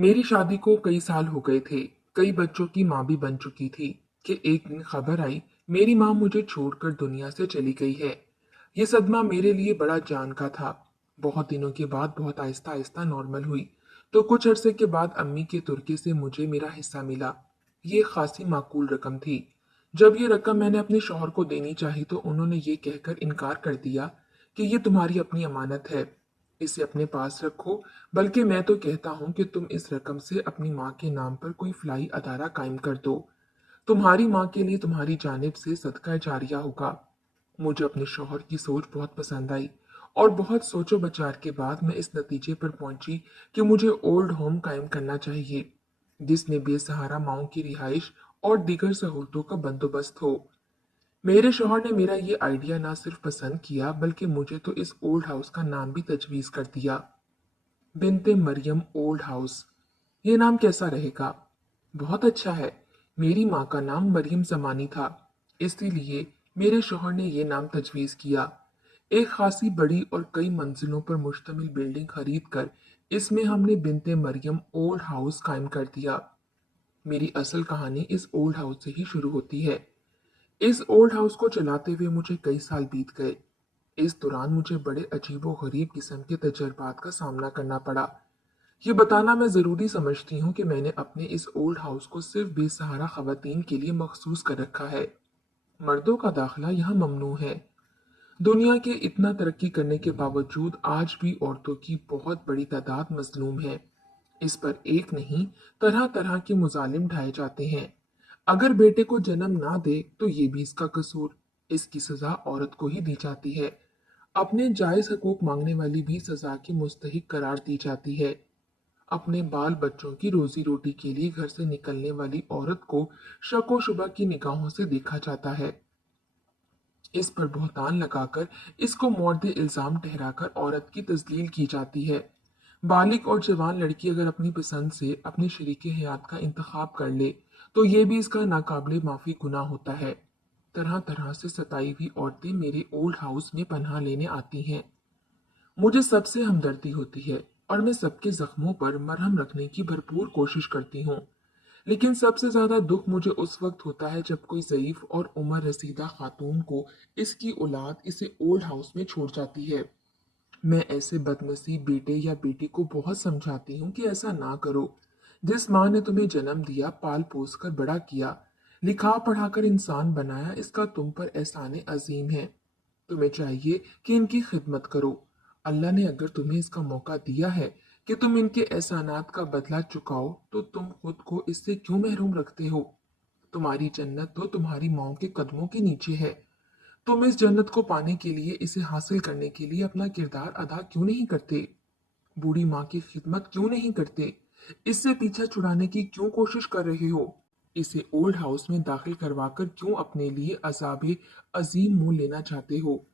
मेरी शादी को कई साल हो गए थे। कई बच्चों की माँ भी बन चुकी थी कि एक दिन खबर आई मेरी माँ मुझे छोड़कर दुनिया से चली गई है। ये सदमा मेरे लिए बड़ा जान का था। बहुत दिनों के बाद बहुत आहिस्ता आहिस्ता नॉर्मल हुई तो कुछ अरसे के बाद अम्मी के तुर्के से मुझे मेरा हिस्सा मिला। ये एक खासी माकूल रकम थी। जब ये रकम मैंने अपने शौहर को देनी चाही तो उन्होंने ये कहकर इनकार कर दिया कि ये तुम्हारी अपनी अमानत है, इसे अपने पास रखो। बल्कि मैं तो कहता हूँ कि तुम इस रकम से अपनी माँ के नाम पर कोई फलाई अदारा कायम कर दो। तुम्हारी माँ के लिए तुम्हारी जानिब से सदका जारिया होगा। मुझे अपने शौहर की सोच बहुत पसंद आई और बहुत सोचो विचार के बाद मैं इस नतीजे पर पहुंची कि मुझे ओल्ड होम कायम करना चाहिए जिसमें बेसहारा माओं की रिहाइश और दीगर सहूलतों का बंदोबस्त हो। मेरे शौहर ने मेरा ये आइडिया ना सिर्फ पसंद किया बल्कि मुझे तो इस ओल्ड हाउस का नाम भी तजवीज कर दिया, बिनते मरियम ओल्ड हाउस। ये नाम कैसा रहेगा? बहुत अच्छा है। मेरी माँ का नाम मरियम जमानी था, इसीलिए मेरे शौहर ने ये नाम तजवीज किया। एक खासी बड़ी और कई मंजिलों पर मुश्तमिल बिल्डिंग खरीद कर इसमें हमने बिनते मरियम ओल्ड हाउस कायम कर दिया। मेरी असल कहानी इस ओल्ड हाउस से ही शुरू होती है। इस ओल्ड हाउस को चलाते हुए मुझे कई साल बीत गए। इस दौरान मुझे बड़े अजीबो गरीब किस्म के तजर्बात का सामना करना पड़ा। ये बताना मैं ज़रूरी समझती हूँ कि मैंने अपने इस ओल्ड हाउस को सिर्फ बेसहारा खवातीन के लिए मखसूस कर रखा है। मर्दों का दाखिला यहाँ ममनू है। दुनिया के इतना तरक्की करने के बावजूद आज भी औरतों की बहुत बड़ी तादाद मजलूम है। इस पर एक नहीं, तरह तरह के मुजालिम ढाए जाते हैं। अगर बेटे को जन्म ना दे तो ये भी इसका कसूर। इसकी सजा औरत को ही दी जाती है। अपने जायज हकूक मांगने वाली भी सजा की मुस्तहिक करार दी जाती है। अपने बाल बच्चों की रोजी रोटी के लिए घर से निकलने वाली औरत को शक व शुबा की निगाहों से देखा जाता है। इस पर बहुतान लगाकर इसको मौर्द इल्जाम ठहराकर औरत की तजलील की जाती है। बालिग और जवान लड़की अगर अपनी पसंद से अपने शरीक हयात का इंतखाब कर ले तो ये भी इसका नाकाबिले माफी गुनाह होता है। तरह तरह से सताई हुई औरतें मेरे ओल्ड हाउस में पनाह लेने आती हैं। मुझे सबसे हमदर्दी होती है और मैं सबके जख्मों पर मरहम रखने की भरपूर कोशिश करती हूँ। लेकिन सबसे ज्यादा दुख मुझे उस वक्त होता है जब कोई ज़ईफ और उम्र रसीदा खातून को इसकी औलाद इसे ओल्ड हाउस में छोड़ जाती है। मैं ऐसे बदनसीब बेटे या बेटी को बहुत समझाती हूँ कि ऐसा ना करो। जिस माँ ने तुम्हें जन्म दिया, पाल पोस कर बड़ा किया, लिखा पढ़ाकर इंसान बनाया, इसका तुम पर एहसान अजीम है। तुम्हें चाहिए कि इनकी खिदमत करो। अल्लाह ने अगर तुम्हें इसका मौका दिया है कि तुम इनके एहसानात का बदला चुकाओ तो तुम खुद को इससे क्यों महरूम रखते हो? तुम्हारी जन्नत तो तुम्हारी माओ के कदमों के नीचे है। तुम इस जन्नत को पाने के लिए, इसे हासिल करने के लिए अपना किरदार अदा क्यों नहीं करते? बूढ़ी माँ की खिदमत क्यों नहीं करते? इससे पीछा छुड़ाने की क्यों कोशिश कर रहे हो? इसे ओल्ड हाउस में दाखिल करवाकर क्यों अपने लिए अजाब अजीम मुंह लेना चाहते हो?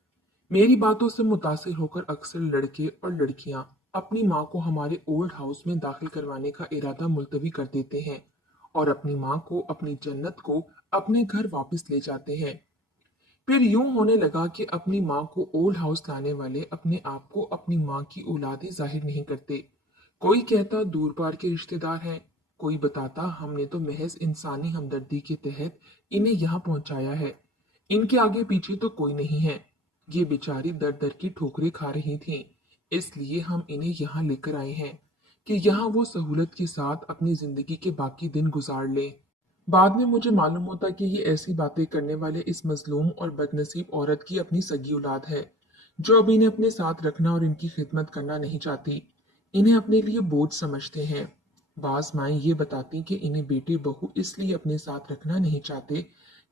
मेरी बातों से मुतासिर होकर अक्सर लड़के और लड़कियां अपनी माँ को हमारे ओल्ड हाउस में दाखिल करवाने का इरादा मुलतवी कर देते हैं और अपनी माँ को, अपनी जन्नत को अपने घर वापस ले जाते हैं। फिर यूं होने लगा कि अपनी माँ को ओल्ड हाउस लाने वाले अपने आप को अपनी माँ की औलादी जाहिर नहीं करते। कोई कहता दूर पार के रिश्तेदार हैं, कोई बताता हमने तो महज इंसानी हमदर्दी के तहत इन्हें यहाँ पहुंचाया है, इनके आगे पीछे तो कोई नहीं है। ये बेचारी दर दर की ठोकरें खा रही थीं, इसलिए हम इन्हें यहाँ लेकर आए हैं कि यहाँ वो सहूलत के साथ अपनी जिंदगी के बाकी दिन गुजार लें। बाद में मुझे मालूम होता कि ये ऐसी बातें करने वाले इस मजलूम और बदनसीब औरत की अपनी सगी औलाद है जो अब इन्हें अपने साथ रखना और इनकी खिदमत करना नहीं चाहती, इन्हें अपने लिए बोझ समझते हैं। बाज माएँ ये बताती कि इन्हें बेटे बहू इसलिए अपने साथ रखना नहीं चाहते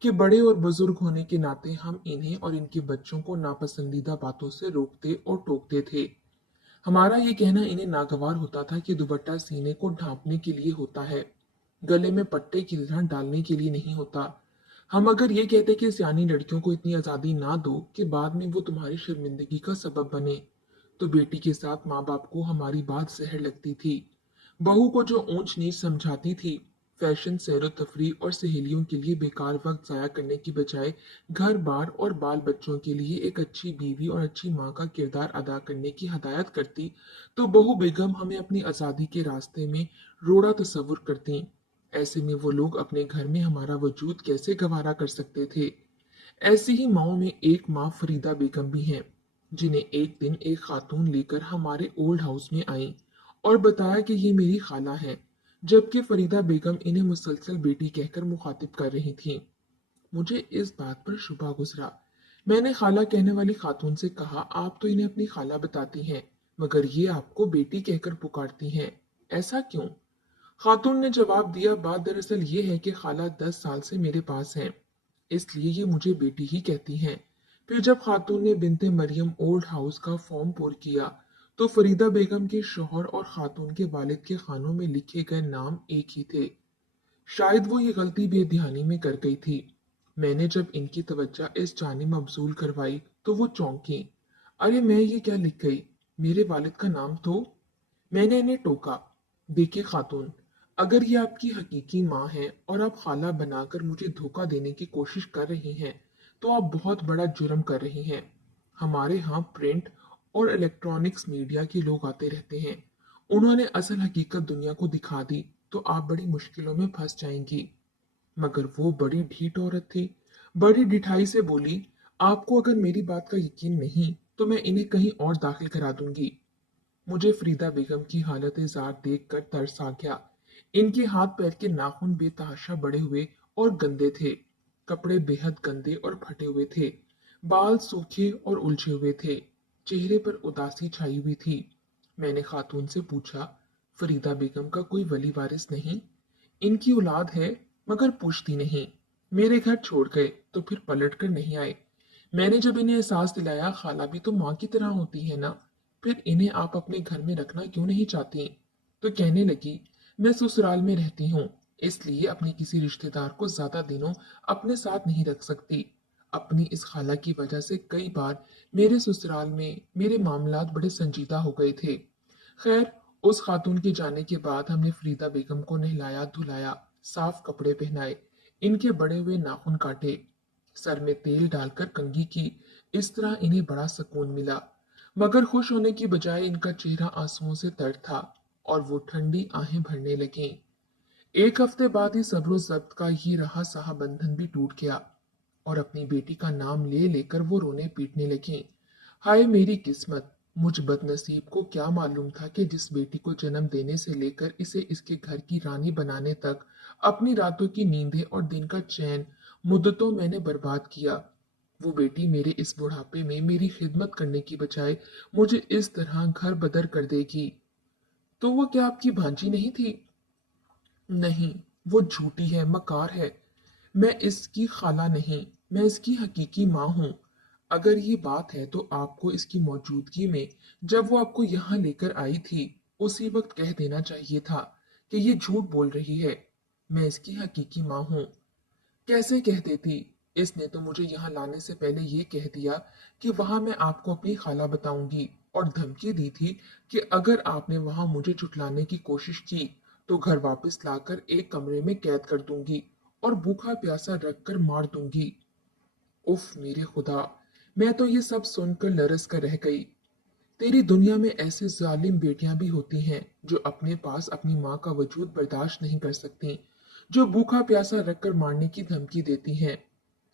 कि बड़े और बुजुर्ग होने के नाते हम इन्हें और इनके बच्चों को नापसंदीदा बातों से रोकते और टोकते थे। हमारा ये कहना इन्हें नागवार होता था कि दुपट्टा सीने को ढांपने के लिए होता है, गले में पट्टे की तरह डालने के लिए नहीं होता। हम अगर ये कहते कि सियानी लड़कियों को इतनी आज़ादी ना दो कि बाद में वो तुम्हारी शर्मिंदगी का सबब बने, तो बेटी के साथ माँ बाप को हमारी बात जहर लगती थी। बहू को जो ऊंच नीच समझाती थी फैशन, सैर तफरीह और सहेलियों के लिए बेकार वक्त ज़ाया करने की बजाय घर बार और बाल बच्चों के लिए एक अच्छी बीवी और अच्छी माँ का किरदार अदा करने की हदायत करती, तो बहू बेगम हमें अपनी आज़ादी के रास्ते में रोड़ा तस्वुर करती। ऐसे में वो लोग अपने घर में हमारा वजूद कैसे गवारा कर सकते थे। ऐसी ही माओं में एक माँ फरीदा बेगम भी हैं, जिन्हें एक दिन एक खातून लेकर हमारे ओल्ड हाउस में आई और बताया कि ये मेरी खाला है, जबकि फरीदा बेगम इन्हें मुसलसल बेटी कहकर मुखातिब कर रही थी। मुझे इस बात पर शुबा गुजरा। मैंने खाला कहने वाली खातून से कहा, आप तो इन्हें अपनी खाला बताती हैं, मगर ये आपको बेटी कहकर पुकारती हैं, ऐसा क्यों? खातून ने जवाब दिया, बात दरअसल ये है कि खाला 10 साल से मेरे पास हैं, इसलिए ये मुझे बेटी ही कहती हैं। फिर जब खातून ने बिनते मरियम ओल्ड हाउस का फॉर्म पुर किया, तो फरीदा बेगम के शौहर और खातून के वालिद के खानों में लिखे गए नाम एक ही थे। शायद वो ये गलती बेध्यानी में कर गई थी। मैंने जब इनकी तवज्जो इस जानिब मबजूल करवाई तो वो चौंकी। अरे मैं ये क्या लिख गई, मेरे वालिद का नाम तो। मैंने इन्हें टोका, देखिए खातून, अगर ये आपकी हकीकी माँ है और आप खाला बनाकर मुझे धोखा देने की कोशिश कर रही हैं, तो आप बहुत बड़ा जुर्म कर रही हैं। हमारे यहाँ प्रिंट और इलेक्ट्रॉनिक्स मीडिया के लोग आते रहते हैं, उन्होंने असल हकीकत दुनिया को दिखा दी, तो आप बड़ी मुश्किलों में फंस जाएंगी। मगर वो बड़ी ढीठ औरत थी, बड़ी ढिठाई से बोली, आपको अगर मेरी बात का यकीन नहीं तो मैं इन्हें कहीं और दाखिल करा दूंगी। मुझे फरीदा बेगम की हालत जार देखकर तरस आ गया। इनके हाथ पैर के नाखून बेतहाशा बड़े हुए और गंदे थे, कपड़े बेहद गंदे और फटे हुए थे, बाल सूखे और उलझे हुए थे, चेहरे पर उदासी छाई हुई थी। मैंने खातून से पूछा, फरीदा बेगम का कोई वली वारिस नहीं? इनकी औलाद है, मगर पूछती नहीं। मेरे घर छोड़ गए तो फिर पलट कर नहीं आए। मैंने जब इन्हें एहसास दिलाया, खाला भी तो माँ की तरह होती है ना, फिर इन्हें आप अपने घर में रखना क्यों नहीं चाहती? तो कहने लगी, मैं ससुराल में रहती हूँ, इसलिए अपने किसी रिश्तेदार को ज्यादा दिनों अपने साथ नहीं रख सकती। अपनी इस खाला की वजह से कई बार मेरे ससुराल में मेरे मामलात बड़े संजीदा हो गए थे। खैर, उस खातून के जाने के बाद हमने फरीदा बेगम को नहलाया धुलाया, साफ कपड़े पहनाए, इनके बड़े हुए नाखून काटे, सर में तेल डालकर कंघी की। इस तरह इन्हें बड़ा सुकून मिला, मगर खुश होने की बजाय इनका चेहरा आंसुओं से तर था और वो ठंडी आहें भरने लगी। एक हफ्ते बाद ही सब्र जब्त का ये रहा सहा बंधन भी टूट गया और अपनी बेटी का नाम ले लेकर वो रोने पीटने लगी। हाय मेरी किस्मत, मुझ बदनसीब को क्या मालूम था कि जिस बेटी को जन्म देने से लेकर इसे इसके घर की रानी बनाने तक अपनी रातों की नींदें और दिन का चैन मुद्दतों मैंने बर्बाद किया। वो बेटी मेरे इस बुढ़ापे में मेरी खिदमत करने की बजाय मुझे इस तरह घर बदर कर देगी। तो वो क्या आपकी भांजी नहीं थी? नहीं, वो झूठी है, मकार है। मैं इसकी खाला नहीं, मैं इसकी हकीकी माँ हूँ। अगर ये बात है तो आपको इसकी मौजूदगी में, जब वो आपको यहाँ लेकर आई थी, उसी वक्त कह देना चाहिए था कि ये झूठ बोल रही है। मैं इसकी हकीकी माँ हूँ। कैसे कह देती? इसने तो मुझे यहाँ लाने से पहले ये कह दिया कि वहां मैं आपको अपनी खाला बताऊंगी और धमकी दी थी कि अगर आपने वहां मुझे चुटलाने की कोशिश की तो घर वापस लाकर एक कमरे में कैद कर दूंगी और भूखा प्यासा रखकर मार दूंगी। उफ मेरे खुदा, मैं तो ये सब सुनकर लरस कर रह गई। तेरी दुनिया में ऐसे जालिम बेटियां भी होती हैं जो अपने पास अपनी माँ का वजूद बर्दाश्त नहीं कर सकती, जो भूखा प्यासा रखकर मारने की धमकी देती हैं।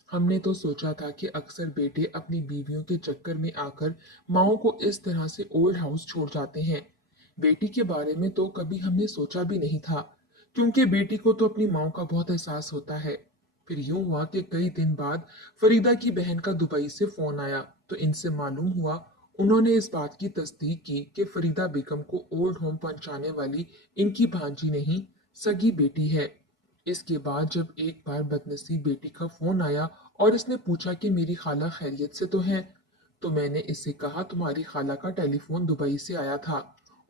हमने तो सोचा था कि अक्सर बेटे अपनी बीवियों के चक्कर में आकर माओ को इस तरह से ओल्ड हाउस छोड़ जाते हैं। बेटी के बारे में तो कभी हमने सोचा भी नहीं था, क्योंकि बेटी को तो अपनी माओ का बहुत एहसास होता है। फिर यूं हुआ कि कई दिन बाद फरीदा की बहन का दुबई से फोन आया, तो इनसे मालूम हुआ। उन्होंने इस बात की तस्दीक की कि फरीदा बेगम को ओल्ड होम पहुंचाने वाली इनकी भांजी नहीं, सगी बेटी है। इसके बाद जब एक बार बदनसीब बेटी का फोन आया और इसने पूछा कि मेरी खाला खैरियत से तो है, तो मैंने इससे कहा, तुम्हारी खाला का टेलीफोन दुबई से आया था,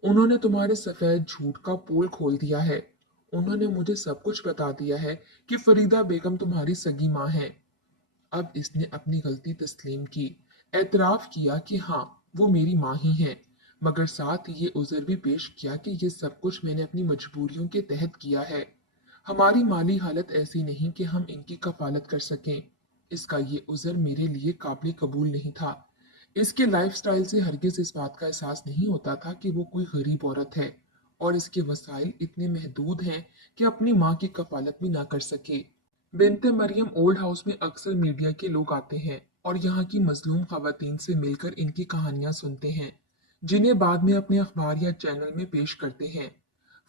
उन्होंने तुम्हारे सफेद झूठ का पोल खोल दिया है। उन्होंने मुझे सब कुछ बता दिया है कि फरीदा बेगम तुम्हारी सगी माँ है। अब इसने अपनी गलती तस्लीम की, एतराफ किया कि हाँ, वो मेरी माँ ही है, मगर साथ ही ये उज़र भी पेश किया कि ये सब कुछ मैंने अपनी मजबूरियों के तहत किया है। हमारी माली हालत ऐसी नहीं कि हम इनकी कफालत कर सकें। इसका ये उज़र मेरे लिए काबिल कबूल नहीं था। इसके लाइफस्टाइल से हरगिज इस बात का एहसास नहीं होता था कि वो कोई गरीब औरत है और इसके वसाइल इतने महदूद हैं कि अपनी माँ की कफालत भी ना कर सके। बिनते मरियम ओल्ड हाउस में अक्सर मीडिया के लोग आते हैं और यहाँ की मजलूम खवातीन से मिलकर इनकी कहानियां सुनते हैं, जिन्हें बाद में अपने अखबार या चैनल में पेश करते हैं।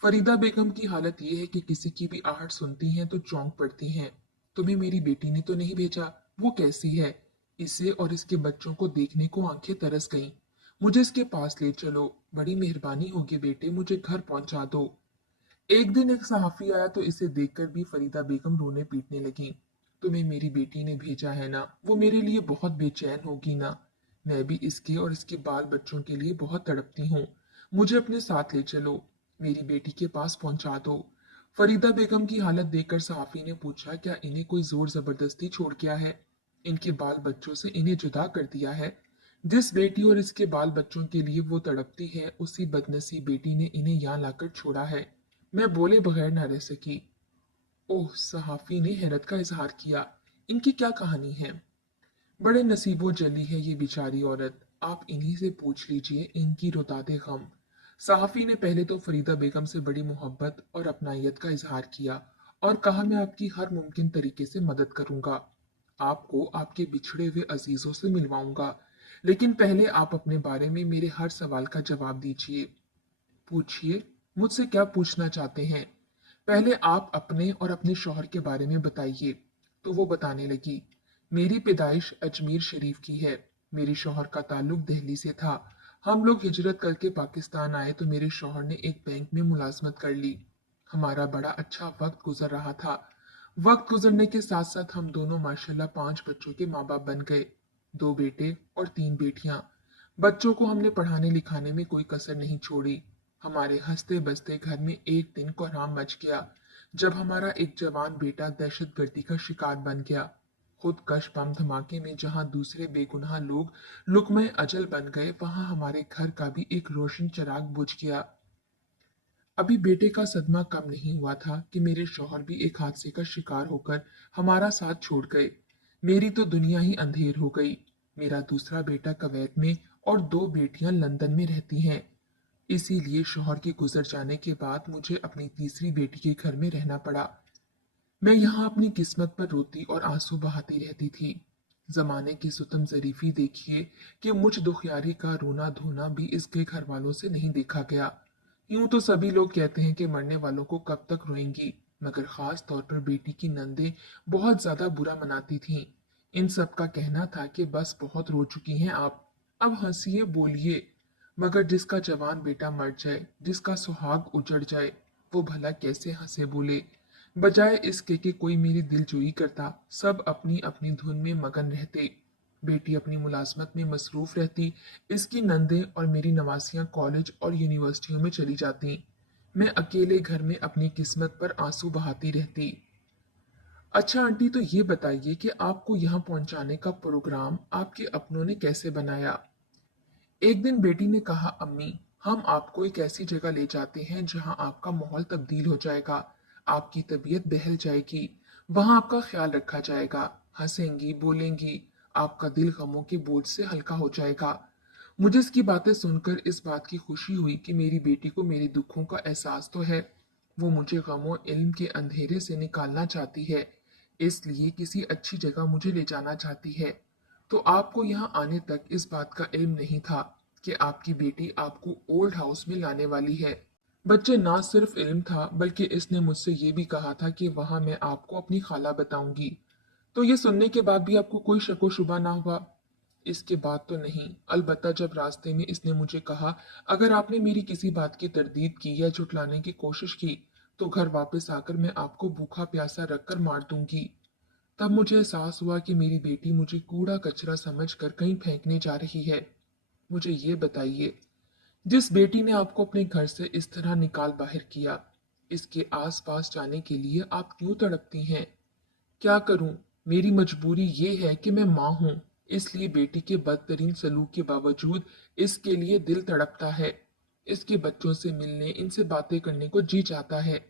फरीदा बेगम की हालत ये है कि किसी की भी आहट सुनती हैं तो चौंक पड़ती हैं। तुम्हें मेरी बेटी ने तो नहीं भेजा? वो कैसी है? इसे और इसके बच्चों को देखने को आंखें तरस गईं। मुझे इसके पास ले चलो, बड़ी मेहरबानी होगी बेटे, मुझे घर पहुंचा दो। एक दिन एक सहाफी आया तो इसे देखकर भी फरीदा बेगम रोने पीटने लगी। तुम्हें मेरी बेटी ने भेजा है ना, वो मेरे लिए बहुत बेचैन होगी ना। मैं भी इसके और इसके बाल बच्चों के लिए बहुत तड़पती हूँ। मुझे अपने साथ ले चलो, मेरी बेटी के पास पहुंचा दो। फरीदा बेगम की हालत देखकर सहाफी ने पूछा, क्या इन्हें कोई जोर जबरदस्ती छोड़ गया है? इनके बाल बच्चों से इन्हें जुदा कर दिया है? जिस बेटी और इसके बाल बच्चों के लिए वो तड़पती है, उसी बदनसीब बेटी ने इन्हें यहाँ लाकर छोड़ा है। मैं बोले बगैर न रह सकी। ओह, सहाफी ने हैरत का इजहार किया। इनकी क्या कहानी है? बड़े नसीबो जली है ये बेचारी औरत। आप इन्हीं से पूछ लीजिए इनकी रुतादे गम। सहाफी ने पहले तो फरीदा बेगम से बड़ी मोहब्बत और अपनायत का इजहार किया और कहा, मैं आपकी हर मुमकिन तरीके से मदद करूंगा। आपको आपके बिछड़े हुए अजीजों से मिलवाऊंगा, लेकिन पहले आप अपने बारे में मेरे हर सवाल का जवाब दीजिए। पूछिए, मुझसे क्या पूछना चाहते हैं? पहले आप अपने और अपने शौहर के बारे में बताइए। तो वो बताने लगी, मेरी पैदाइश अजमेर शरीफ की है। मेरे शौहर का ताल्लुक दिल्ली से था। हम लोग हिजरत करके पाकिस्तान आए तो मेरे शौहर ने एक बैंक में मुलाजमत कर ली। हमारा बड़ा अच्छा वक्त गुजर रहा था। वक्त गुजरने के साथ साथ हम दोनों माशाल्लाह 5 बच्चों के माँ बाप बन गए। 2 बेटे और 3 बेटियां। बच्चों को हमने पढ़ाने लिखाने में कोई कसर नहीं छोड़ी। हमारे हंसते बसते घर में एक दिन कोहराम मच गया जब हमारा एक जवान बेटा दहशतगर्दी का शिकार बन गया। खुदकश बम धमाके में जहां दूसरे बेगुनाह लोग लुकमे अजल बन गए, वहां हमारे घर का भी एक रोशन चिराग बुझ गया। अभी बेटे का सदमा कम नहीं हुआ था कि मेरे शौहर भी एक हादसे का शिकार होकर हमारा साथ छोड़ गए। मेरी तो दुनिया ही अंधेर हो गई। मेरा दूसरा बेटा कुवैत में और 2 बेटियां लंदन में रहती हैं। इसीलिए शौहर के गुजर जाने के बाद मुझे अपनी तीसरी बेटी के घर में रहना पड़ा। मैं यहाँ अपनी किस्मत पर रोती और आंसू बहाती रहती थी। जमाने की सुतम जरीफी देखिए कि मुझ दुखियारी का रोना धोना भी इसके घर वालों से नहीं देखा गया। यूं तो सभी लोग कहते हैं कि मरने वालों को कब तक रोएंगी, मगर खास तौर पर बेटी की नंदें बहुत ज्यादा बुरा मनाती थीं। इन सब का कहना था कि बस बहुत रो चुकी हैं आप, अब हंसिए बोलिए। मगर जिसका जवान बेटा मर जाए, जिसका सुहाग उजड़ जाए, वो भला कैसे हंसे बोले? बजाय इसके कि कोई मेरी दिलजोई करता, सब अपनी अपनी धुन में मगन रहते। बेटी अपनी मुलाजमत में मसरूफ रहती, इसकी नंदें और मेरी नवासियां कॉलेज और यूनिवर्सिटियों में चली जाती। मैं अकेले घर में अपनी किस्मत पर आंसू बहाती रहती। अच्छा आंटी, तो ये बताइए कि आपको यहाँ पहुंचाने का प्रोग्राम आपके अपनों ने कैसे बनाया? एक दिन बेटी ने कहा, अम्मी, हम आपको एक ऐसी जगह ले जाते हैं जहां आपका माहौल तब्दील हो जाएगा, आपकी तबीयत बहल जाएगी, वहां आपका ख्याल रखा जाएगा, हंसेंगी बोलेंगी, आपका दिल गमों के बोझ से हल्का हो जाएगा। मुझे इसकी बातें सुनकर इस बात की खुशी हुई कि मेरी बेटी को मेरे दुखों का एहसास तो है। वो मुझे गमों इल्म के अंधेरे से निकालना चाहती है, इसलिए किसी अच्छी जगह मुझे ले जाना चाहती है। तो आपको यहाँ आने तक इस बात का इल्म नहीं था कि आपकी बेटी आपको ओल्ड हाउस में लाने वाली है। बच्चे, ना सिर्फ इल्म था बल्कि इसने मुझसे ये भी कहा था कि वहां मैं आपको अपनी खाला बताऊंगी। तो ये सुनने के बाद भी आपको कोई शको शुबा ना हुआ? इसके बाद तो नहीं, अलबत्ता जब रास्ते में इसने मुझे कहा, अगर आपने मेरी किसी बात की तरदीद की या झुटलाने की कोशिश की तो घर वापस आकर मैं आपको भूखा प्यासा रखकर मार दूंगी। तब मुझे एहसास हुआ कि मेरी बेटी मुझे कूड़ा कचरा समझकर कहीं फेंकने जा रही है। मुझे ये बताइए, जिस बेटी ने आपको अपने घर से इस तरह निकाल बाहर किया, इसके आस पास जाने के लिए आप क्यों तड़पती हैं? क्या करूं? मेरी मजबूरी ये है कि मैं माँ हूं, इसलिए बेटी के बदतरीन सलूक के बावजूद इसके लिए दिल तड़पता है। इसके बच्चों से मिलने, इनसे बातें करने को जी चाहता है।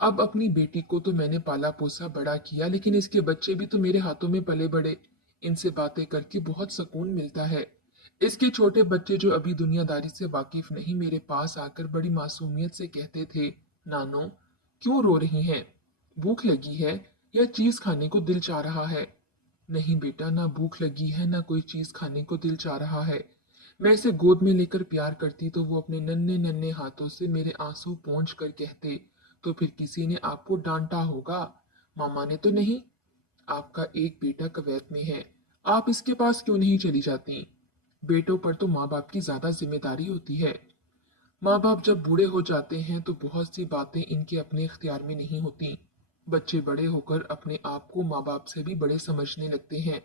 अब अपनी बेटी को तो मैंने पाला पोसा बड़ा किया, लेकिन इसके बच्चे भी तो मेरे हाथों में पले बड़े। इनसे बातें करके बहुत सुकून मिलता है। इसके छोटे बच्चे जो अभी दुनियादारी से वाकिफ नहीं, मेरे पास आकर बड़ी मासूमियत से कहते थे, नानो क्यों रो रही हैं? भूख लगी है या चीज खाने को दिल चाह रहा है? नहीं बेटा, ना भूख लगी है ना कोई चीज खाने को दिल चाह रहा है। मैं इसे गोद में लेकर प्यार करती तो वो अपने नन्हे नन्हे हाथों से मेरे आंसू पोंछ कर कहते, तो फिर किसी ने आपको डांटा होगा, मामा ने तो नहीं। आपका एक बेटा कुवैत में है, आप इसके पास क्यों नहीं चली जाती? बेटों पर तो माँ बाप की ज्यादा जिम्मेदारी होती है। माँ बाप जब बूढ़े हो जाते हैं तो बहुत सी बातें इनके अपने इख्तियार में नहीं होती। बच्चे बड़े होकर अपने आप को माँ बाप से भी बड़े समझने लगते हैं।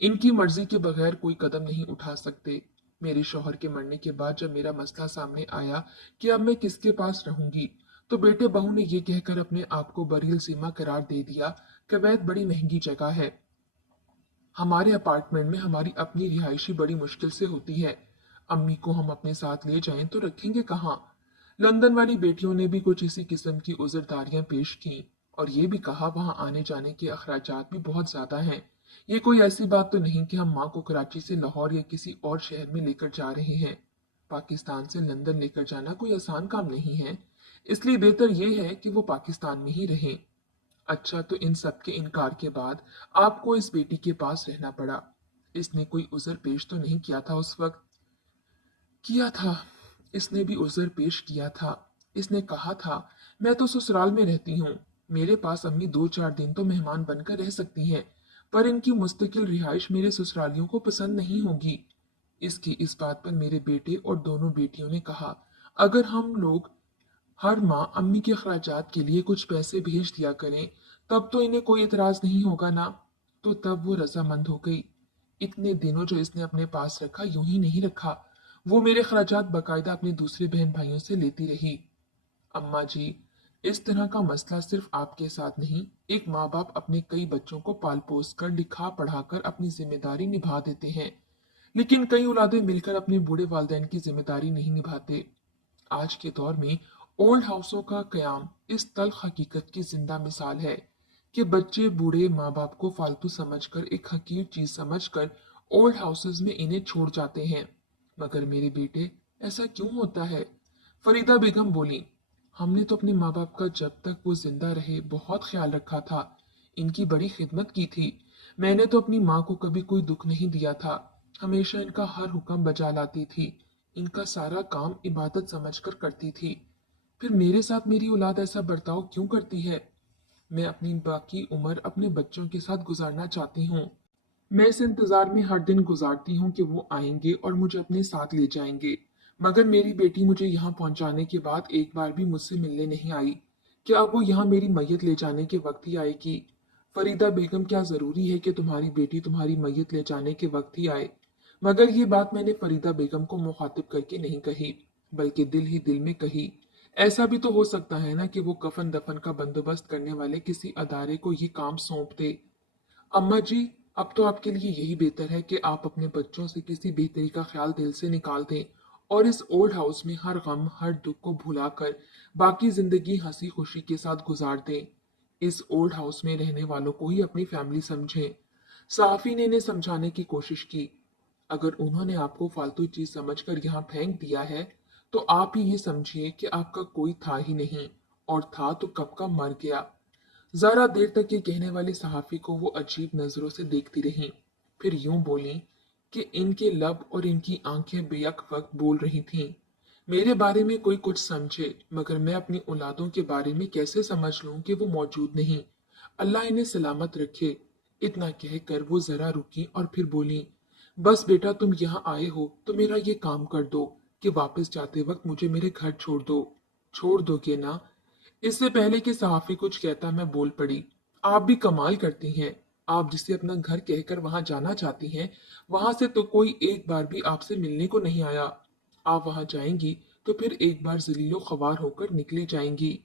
इनकी मर्जी के बगैर कोई कदम नहीं उठा सकते। मेरे शौहर के मरने के बाद जब मेरा मसला सामने आया कि अब मैं किसके पास रहूंगी, तो बेटे बहू ने ये कहकर अपने आप को बरील सीमा करार दे दिया, कुवैत बड़ी महंगी जगह है। हमारे अपार्टमेंट में हमारी अपनी रिहायशी बड़ी मुश्किल से होती है। अम्मी को हम अपने साथ ले जाएं तो रखेंगे कहाँ? लंदन वाली बेटियों ने भी कुछ इसी किस्म की उजरदारियां पेश की और ये भी कहा वहां आने जाने के अखराजात भी बहुत ज्यादा हैं। ये कोई ऐसी बात तो नहीं कि हम माँ को कराची से लाहौर या किसी और शहर में लेकर जा रहे हैं। पाकिस्तान से लंदन लेकर जाना कोई आसान काम नहीं है, इसलिए बेहतर ये है कि वो पाकिस्तान में ही रहें। अच्छा, तो इन सब के इनकार के बाद आपको इस बेटी के पास रहना पड़ा। इसने कोई उज़र पेश तो नहीं किया था उस वक्त? किया था। इसने भी उज़र पेश किया था। इसने कहा था, मैं तो ससुराल में रहती हूँ, मेरे पास अम्मी 2-4 दिन तो मेहमान बनकर रह सकती हैं, पर इनकी मुस्तकिल रिहाइश मेरे ससुरालियों को पसंद नहीं होगी। इसकी इस बात पर मेरे बेटे और दोनों बेटियों ने कहा, अगर हम लोग हर माह अम्मी के अखराजात के लिए कुछ पैसे भेज दिया करें, तब तो इन्हें कोई इतराज नहीं होगा ना? तो तब वो रजामंद हो गई। इतने दिनों जो इसने अपने पास रखा यूं ही नहीं रखा, वो मेरे अखराजात बकायदा अपने दूसरे बहन भाइयों से लेती रही। अम्मा जी, इस तरह का मसला सिर्फ आपके साथ नहीं, एक माँ बाप अपने कई बच्चों को पाल पोस कर लिखा पढ़ाकर अपनी जिम्मेदारी निभा देते हैं, लेकिन कई औलादें मिलकर अपने बूढ़े वालिदैन की जिम्मेदारी नहीं निभाते। आज के दौर में ओल्ड हाउसों का कयाम इस तल्ख हकीकत की जिंदा मिसाल है कि बच्चे बूढ़े माँ बाप को फालतू समझकर एक हकीर चीज समझकर ओल्ड हाउसेस में इन्हें छोड़ जाते हैं। मगर मेरे बेटे, ऐसा क्यों होता है? फरीदा बेगम बोली, हमने तो अपने माँ बाप का जब तक वो जिंदा रहे बहुत ख्याल रखा था, इनकी बड़ी खिदमत की थी। मैंने तो अपनी माँ को कभी कोई दुख नहीं दिया था, हमेशा इनका हर हुक्म बजा लाती थी, इनका सारा काम इबादत समझकर करती थी। फिर मेरे साथ मेरी औलाद ऐसा बर्ताव क्यों करती है? मैं अपनी बाकी उम्र अपने बच्चों के साथ गुजारना चाहती हूँ। मैं इस इंतजार में हर दिन गुजारती हूँ कि वो आएंगे और मुझे अपने साथ ले जाएंगे। मगर मेरी बेटी मुझे यहाँ पहुंचाने के बाद एक बार भी मुझसे मिलने नहीं आई। क्या अब वो यहाँ मेरी मैयत ले जाने के वक्त ही आएगी? फरीदा बेगम, क्या जरूरी है कि तुम्हारी बेटी तुम्हारी मैयत ले जाने के वक्त ही आए? मगर ये बात मैंने फरीदा बेगम को मुखातिब करके नहीं कही, बल्कि दिल ही दिल में कही। ऐसा भी तो हो सकता है ना कि वो कफन दफन का बंदोबस्त करने वाले किसी अदारे को ये काम सौंप दे। अम्मा जी, अब तो आपके लिए यही बेहतर है कि आप अपने बच्चों से किसी बेहतरी का ख्याल दिल से निकाल दें और इस ओल्ड हाउस में हर गम हर दुख को भुलाकर बाकी जिंदगी हंसी खुशी के साथ गुजार दें। इस ओल्ड हाउस में रहने वालों को ही अपनी फैमिली समझें। सहाफी ने इन्हें समझाने की कोशिश की। अगर उन्होंने आपको फालतू चीज समझकर यहाँ फेंक दिया है, तो आप ही ये समझिए कि आपका कोई था ही नहीं, और था तो कब का मर गया। जरा देर तक ये कहने वाली सहाफी को वो अजीब नजरों से देखती रहीं, फिर यूं बोली कि इनके लब और इनकी आंखें बेयक वक्त बोल रही थीं। मेरे बारे में कोई कुछ समझे, मगर मैं अपनी औलादों के बारे में कैसे समझ लूं कि वो मौजूद नहीं? अल्लाह इन्हें सलामत रखे। इतना कहकर वो जरा रुकी और फिर बोली, बस बेटा, तुम यहाँ आए हो तो मेरा ये काम कर दो कि वापस जाते वक्त मुझे मेरे घर छोड़ दो। छोड़ दोगे ना? इससे पहले कि सहाफी कुछ कहता मैं बोल पड़ी, आप भी कमाल करती हैं। आप जिसे अपना घर कहकर वहां जाना चाहती हैं, वहां से तो कोई एक बार भी आपसे मिलने को नहीं आया। आप वहां जाएंगी तो फिर एक बार जलीलो ख्वार होकर निकली जाएंगी।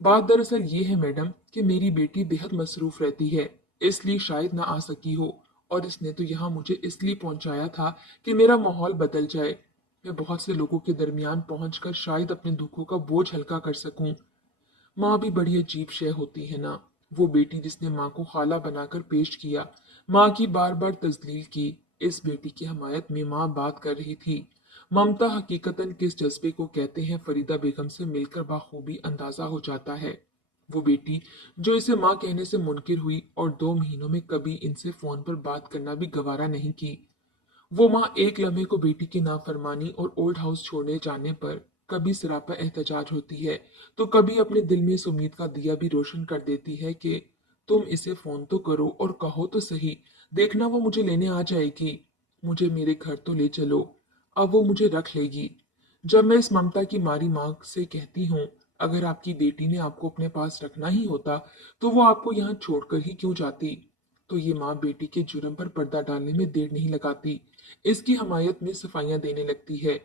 बात दरअसल ये है मैडम कि मेरी बेटी बेहद मसरूफ रहती है, इसलिए शायद ना आ सकी हो, और इसने तो यहाँ मुझे इसलिए पहुंचाया था कि मेरा माहौल बदल जाए, मैं बहुत से लोगों के दरमियान पहुंचकर शायद अपने दुखों का बोझ हल्का कर सकूं। माँ भी बड़ी अजीब शय होती है ना। वो बेटी जिसने माँ को खाला बनाकर पेश किया, माँ की बार बार तजलील की, इस बेटी की हमायत में माँ बात कर रही थी। ममता हकीकतन किस जज्बे को कहते हैं फरीदा बेगम से मिलकर बाखूबी अंदाजा हो जाता है। वो बेटी जो इसे माँ कहने से मुनकिर हुई और 2 महीनों में कभी इनसे फोन पर बात करना भी गवारा नहीं की। वो माँ एक लम्हे को बेटी की नाफरमानी और ओल्ड हाउस छोड़ने जाने पर कभी सरापा एहतजाज होती है, तो कभी अपने दिल में इस उम्मीद का दिया भी रोशन कर देती है कि तुम इसे फोन तो करो और कहो तो सही, देखना वो मुझे लेने आ जाएगी, मुझे मेरे घर तो ले चलो, अब वो मुझे रख लेगी। जब मैं इस ममता की मारी माँ से कहती हूँ, अगर आपकी बेटी ने आपको अपने पास रखना ही होता तो वो आपको यहाँ छोड़कर ही क्यों जाती, तो ये माँ बेटी के जुर्म पर पर्दा डालने में देर नहीं लगाती, इसकी हमायत में सफाइयां देने लगती है।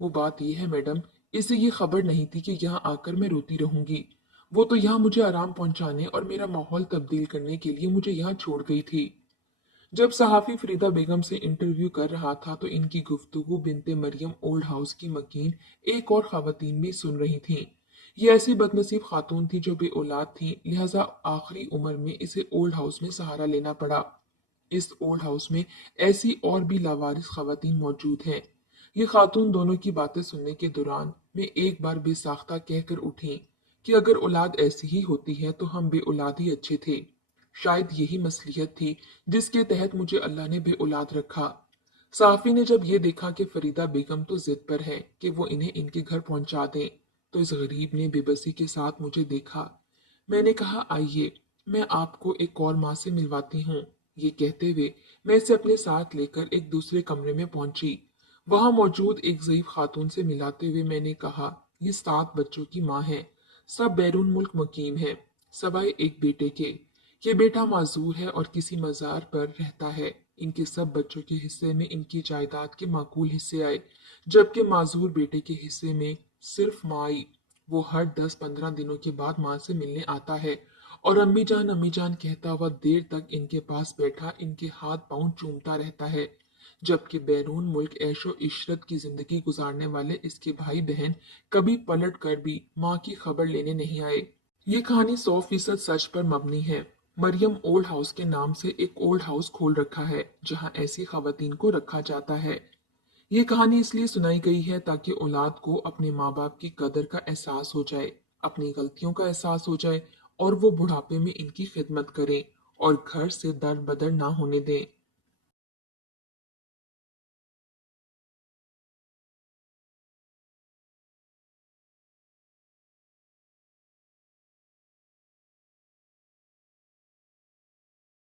वो बात यह है मैडम, इसे ये खबर नहीं थी कि यहाँ आकर मैं रोती रहूंगी। वो तो यहाँ मुझे आराम पहुंचाने और मेरा माहौल तब्दील करने के लिए मुझे यहाँ छोड़ गई थी। जब सहाफी फरीदा बेगम से इंटरव्यू कर रहा था तो इनकी गुफ्तगू बिनते मरियम ओल्ड हाउस की मकीन एक और खवातीन भी सुन रही थीं। ये ऐसी बदनसीब खातून थी जो बे औलाद थी, लिहाजा आखिरी उम्र में इसे ओल्ड हाउस में सहारा लेना पड़ा। इस ओल्ड हाउस में ऐसी और भी लावारिस खवातीन मौजूद हैं। ये खातून दोनों की बातें सुनने के दौरान मैं एक बार बेसाख्ता कहकर उठी कि अगर औलाद ऐसी ही होती है तो हम बे औलाद ही अच्छे थे। शायद यही मसलियत थी जिसके तहत मुझे अल्लाह ने बे औलाद रखा। साफी ने जब ये देखा कि फरीदा बेगम तो जिद पर है कि वो इन्हें इनके घर पहुंचा दें, तो इस गरीब ने बेबसी के साथ मुझे देखा। मैंने कहा, आइए मैं आपको एक और माँ से मिलवाती हूँ। ये कहते हुए मैं इसे अपने साथ लेकर एक दूसरे कमरे में पहुंची। वहां मौजूद एक ज़ईफ खातून से मिलाते हुए मैंने कहा, ये 7 बच्चों की माँ है, सब बैरून मुल्क मुकीम है, सवाए एक बेटे के। ये बेटा माजूर है और किसी मजार पर रहता है। इनके सब बच्चों के हिस्से में इनकी जायदाद के माकूल हिस्से आए, जबकि माजूर बेटे के हिस्से में सिर्फ माँ आई। वो हर 10-15 दिनों के बाद माँ से मिलने आता है और अम्मी जान कहता हुआ देर तक इनके पास बैठा इनके हाथ पांव चूमता रहता है, जबकि बैरून मुल्क ऐशो इशरत की जिंदगी गुजारने वाले इसके भाई बहन कभी पलट कर भी माँ की खबर लेने नहीं आए। ये कहानी 100% सच पर मबनी है। मरियम ओल्ड हाउस के नाम से एक ओल्ड हाउस खोल रखा है जहां ऐसी खवातीन को रखा जाता है। ये कहानी इसलिए सुनाई गई है ताकि औलाद को अपने माँ बाप की कदर का एहसास हो जाए, अपनी गलतियों का एहसास हो जाए और वो बुढ़ापे में इनकी खिदमत करें और घर से दर बदर ना होने दें।